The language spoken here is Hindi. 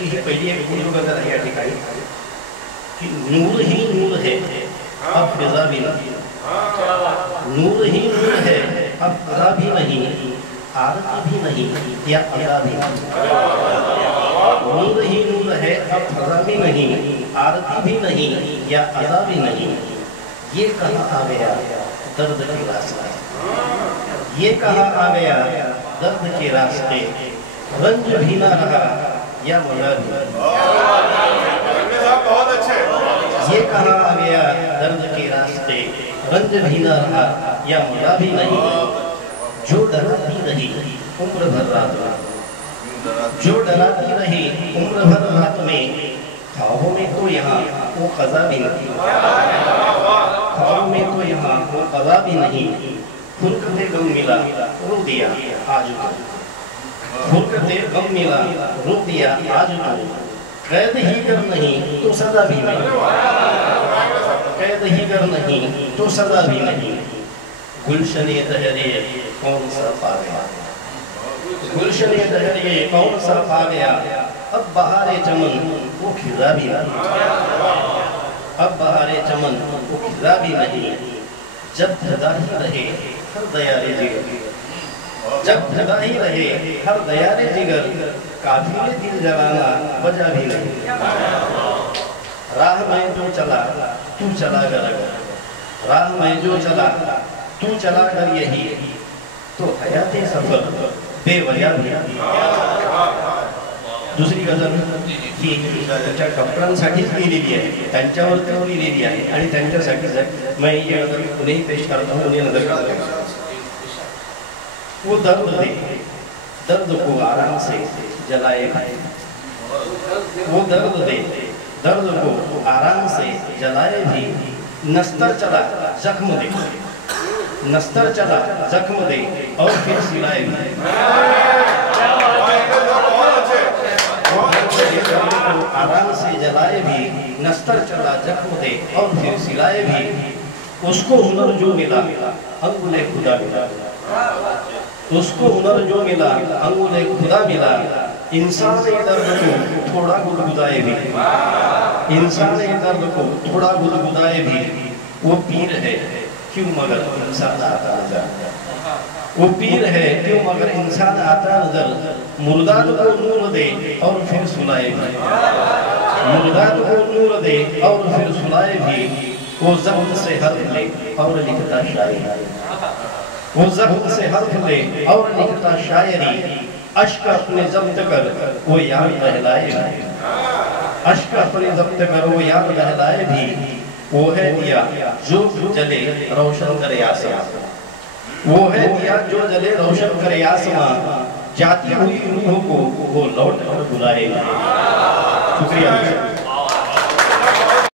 त्याची ही पहिली एक गोष्ट बघा या ठिकाणी की नूर ही नूर है अब फिजा भी नहीं, नूर ही नूर है अब फिजा भी नहीं, आरती भी नहीं या अदा भी नहीं। नूर ही नूर है अब फिजा भी नहीं, आरती भी नहीं या अदा भी नहीं। ये कहाँ आ गया दर्द के रास्ते, ये कहाँ आ गया दर्द के रास्ते, रंज भी ना रहा या मजा भी। बहुत अच्छे। ये कहाँ आ गया दर्द के रास्ते, रंज भी ना रहा या मजा भी नहीं। जो डराती रही उम्र भर रात में, जो डराती रही उम्र भर रात में, ख्वाबों में तो यहाँ वो क़ज़ा भी नहीं, ख्वाबों में तो यहाँ वो क़ज़ा भी नहीं। फुरकते गम मिला रो दिया आज तो, फुरकते गम मिला रो दिया आज तो, कैद ही कर नहीं तो सजा भी नहीं, कैद ही कर नहीं तो सजा भी नहीं। गुलशने दहरे कौन सा पा गया, गुलशने दहरे कौन सा पा गया, अब बहारे चमन वो खिला भी नहीं, अब बहारे चमन वो खिला भी नहीं। जब फिदा ही रहे हर दयारे जिगर, जब फिदा ही रहे हर दयारे जिगर, काफिले दिल जलाना वजह भी नहीं। राह में जो चला तू चला कर, राह में जो चला तू चला कर यही, तो हयाते सफर बेवजह भी। दुसरी गजल ही त्यांच्या डॉक्टरांसाठीच लिहिलेली आहे, त्यांच्यावरती लिहिलेली आहे आणि त्यांच्यासाठीच आहे। मैं ये गजल उन्हें पेश करता हूँ, उन्हें नजर करता हूँ। वो दर्द दे दर्द को आराम से जलाए भाई, वो दर्द दे दर्द को आराम से जलाए भी। नस्तर चला जख्म दे, नस्तर चला जख्म दे और फिर सिलाए भी। आराम से जलाए भी, नस्तर चला जख्म दे और फिर सिलाए भी। उसको हुनर जो मिला अंगुले खुदा मिला, उसको हुनर जो मिला अंगुले खुदा मिला। इंसान ये दर्द को थोड़ा गुदगुदाए भी, इंसान ये दर्द को थोड़ा गुदगुदाए भी। वो पीर है क्यों मगर इंसान आता नजर, वो पीर है क्यों मगर इंसान आता नजर। मुर्दात को नूर दे और फिर सुलाए भी, मुर्दात को नूर दे और फिर सुलाए भी। वो ज़ब्त से हर्फ ले और लिखता शायरी, वो ज़ब्त से हर्फ ले और लिखता शायरी। अश्क अपने ज़ब्त कर वो याद बहलाए भी, अश्क अपने ज़ब्त कर वो याद बहलाए भी। वो है दिया जो जले रोशन करे आसमां, वो है दिया जो जले रोशन करे आसमां। जाती हुई रूहों को वो लौट कर बुलाए। शुक्रिया।